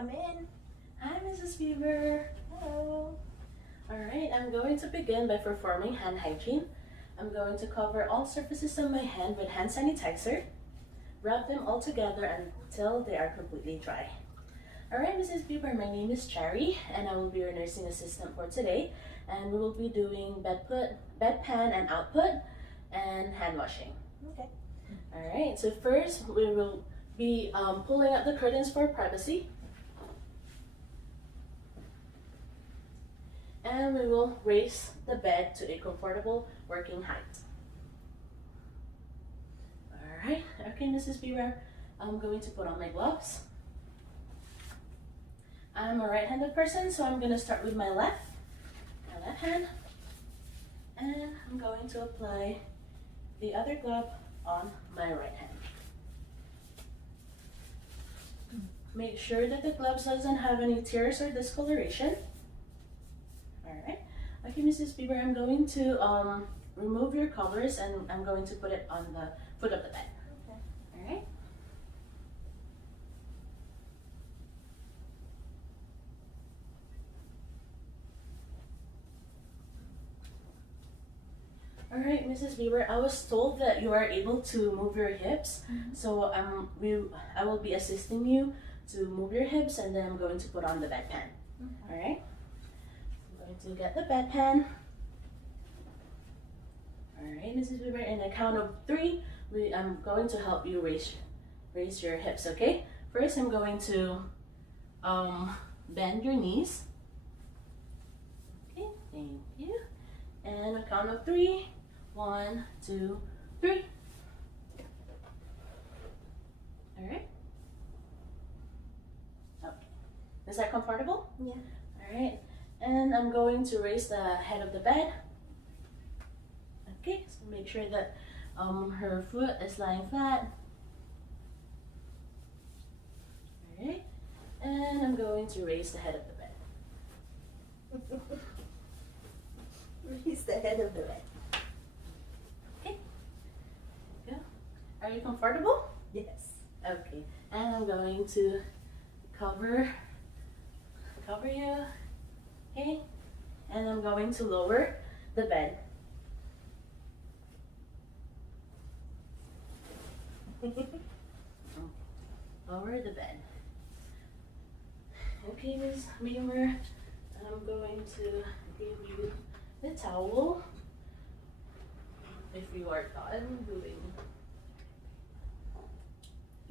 Come in. Hi, Mrs. Beaver. Hello. Alright, I'm going to begin by performing hand hygiene. I'm going to cover all surfaces of my hand with hand sanitizer. Wrap them all together until they are completely dry. Alright, Mrs. Beaver, my name is Cherry, and I will be your nursing assistant for today. And we will be doing bedpan and output, and hand washing. Okay. Alright, so first we will be pulling up the curtains for privacy. And we will raise the bed to a comfortable working height. Alright, okay, Mrs. Beaver, I'm going to put on my gloves. I'm a right-handed person, so I'm going to start with my left hand. And I'm going to apply the other glove on my right hand. Make sure that the gloves doesn't have any tears or discoloration. Alright, okay, Mrs. Beaver, I'm going to remove your covers and I'm going to put it on the foot of the bed. Okay. Alright. Alright, Mrs. Beaver, I was told that you are able to move your hips, so I will be assisting you to move your hips, and then I'm going to put on the bedpan. Alright? I'm going to get the bedpan. Alright, Mrs. Beaver, in a count of 3, I'm going to help you raise your hips, okay? First, I'm going to bend your knees. Okay, thank you. And a count of 3. 1, 2, 3. Alright. Okay. Is that comfortable? Yeah. Alright. And I'm going to raise the head of the bed. Okay, so make sure that her foot is lying flat. Alright. And I'm going to raise the head of the bed. Raise the head of the bed. Okay. Go. Are you comfortable? Yes. Okay. And I'm going to cover you. Okay. And I'm going to lower the bed. Lower the bed. Okay, Ms. Beaver, I'm going to give you the towel if you are done doing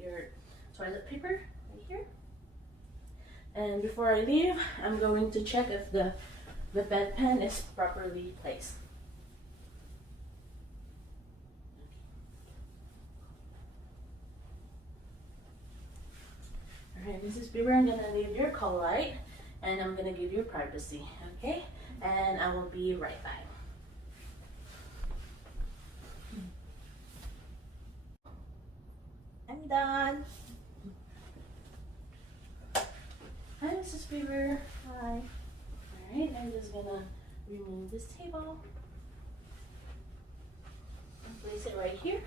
your toilet paper right here. And before I leave, I'm going to check if the bedpan is properly placed. Alright, Mrs. Beaver, I'm gonna leave your call light and I'm gonna give you privacy, okay? And I will be right back. I'm done. Hi, Mrs. Beaver. Hi. Alright, I'm just gonna remove this table and place it right here.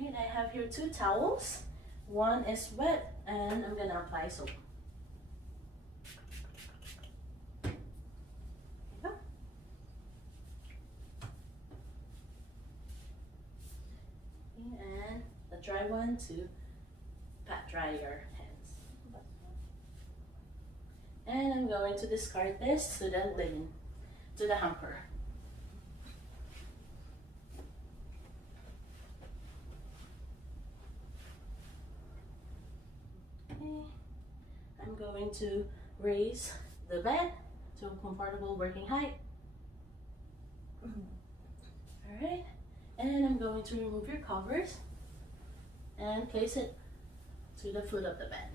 Alright, I have here 2 towels. One is wet and I'm gonna apply soap. And the dry one to pat dry your hands. And I'm going to discard this to the linen, to the hamper. Okay. I'm going to raise the bed to a comfortable working height. Alright. And I'm going to remove your covers and place it to the foot of the bed.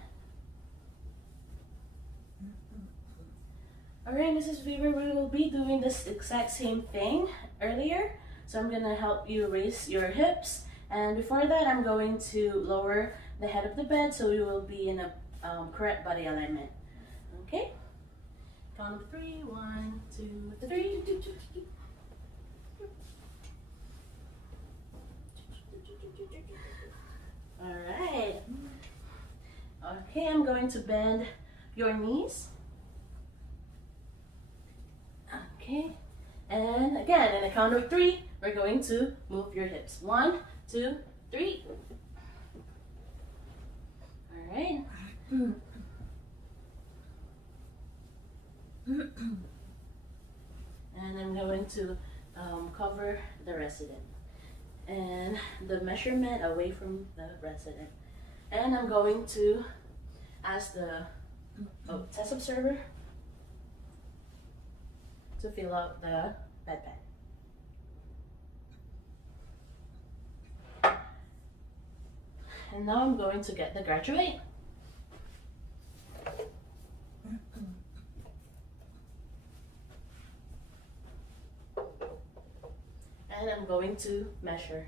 Alright, Mrs. Beaver, we will be doing this exact same thing earlier. So I'm going to help you raise your hips. And before that, I'm going to lower the head of the bed so you will be in a correct body alignment. Okay? Count of 3. 1, 2, 3. Alright. Okay, I'm going to bend your knees. Okay. And again, in a count of 3, we're going to move your hips. 1, 2, 3. Alright. And I'm going to cover the resident and the measurement away from the resident. And I'm going to ask the test observer to fill out the bedpan. And now I'm going to get the graduate. And I'm going to measure.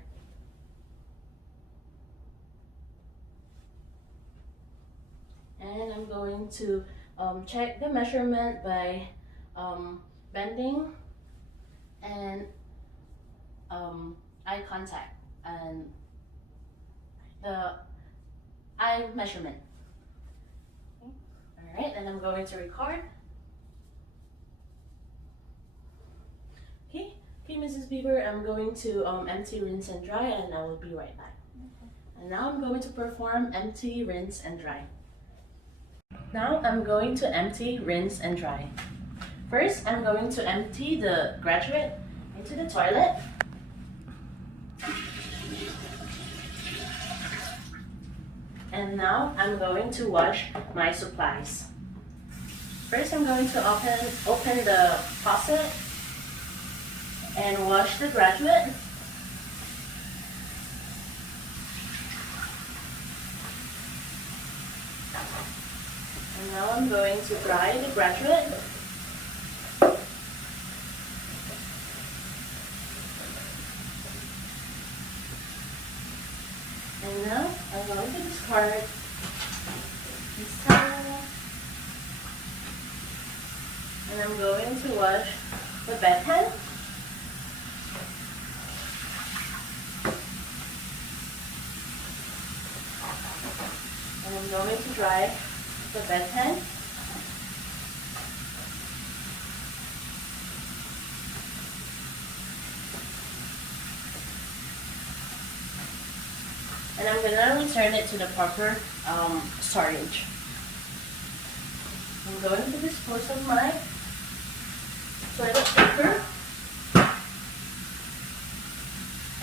And I'm going to check the measurement by bending and eye contact and the eye measurement. Alright, and I'm going to record. Okay, Mrs. Bieber, I'm going to empty, rinse, and dry, and I will be right back. And now I'm going to perform empty, rinse, and dry. Now I'm going to empty, rinse, and dry. First, I'm going to empty the graduate into the toilet. And now I'm going to wash my supplies. First, I'm going to open the faucet and wash the graduate. And now I'm going to dry the graduate. And now I'm going to discard this towel. And I'm going to wash the bedpan. And I'm going to dry the bedpan. And I'm gonna return it to the proper storage. I'm going to dispose of my toilet paper.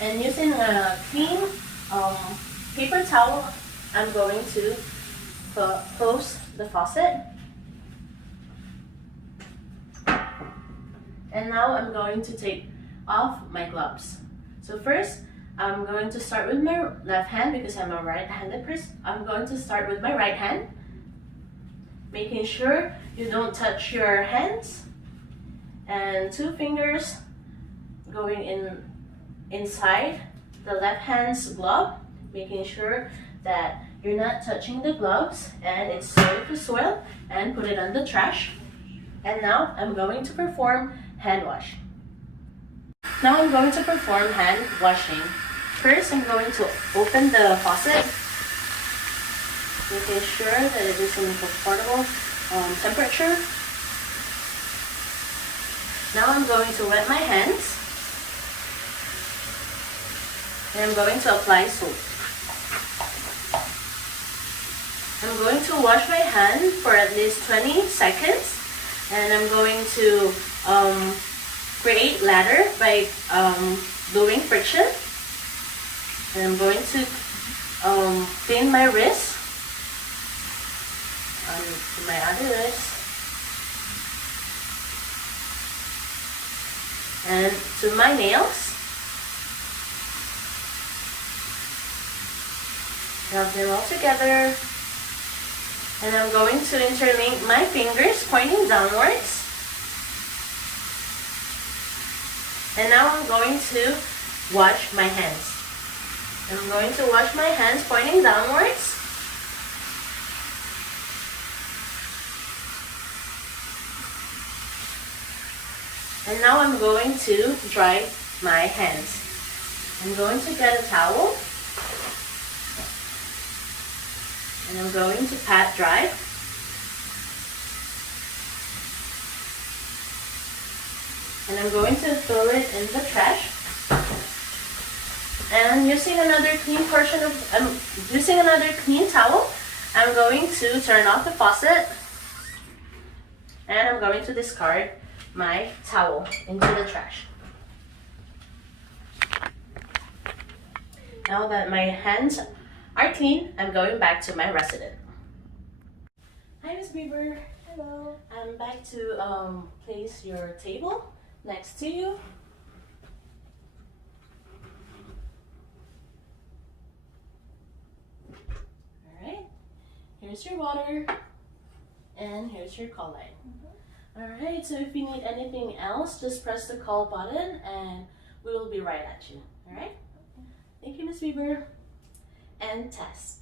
And using a clean paper towel, I'm going to close the faucet. And now I'm going to take off my gloves. So first, I'm going to start with my left hand because I'm a right-handed person. I'm going to start with my right hand, making sure you don't touch your hands, and 2 fingers going inside the left hand's glove, making sure that you're not touching the gloves and it's safe to soil, and put it on the trash. And now I'm going to perform hand wash. Now I'm going to perform hand washing. First, I'm going to open the faucet, making sure that it is in comfortable temperature. Now I'm going to wet my hands, and I'm going to apply soap. I'm going to wash my hand for at least 20 seconds, and I'm going to create lather by doing friction. And I'm going to clean my wrist and my other wrist, and to my nails. Rub them all together, and I'm going to interlink my fingers pointing downwards. And now I'm going to wash my hands. I'm going to wash my hands pointing downwards. And now I'm going to dry my hands. I'm going to get a towel And I'm going to pat dry. And I'm going to throw it in the trash. And using another clean towel, I'm going to turn off the faucet. And I'm going to discard my towel into the trash. Now that my hands are clean, I'm going back to my resident. Hi, Miss Bieber. Hello. I'm back to place your table next to you. Alright, here's your water, and here's your call line. Alright, so if you need anything else, just press the call button and we will be right at you. Alright? Thank you, Miss Bieber. And test.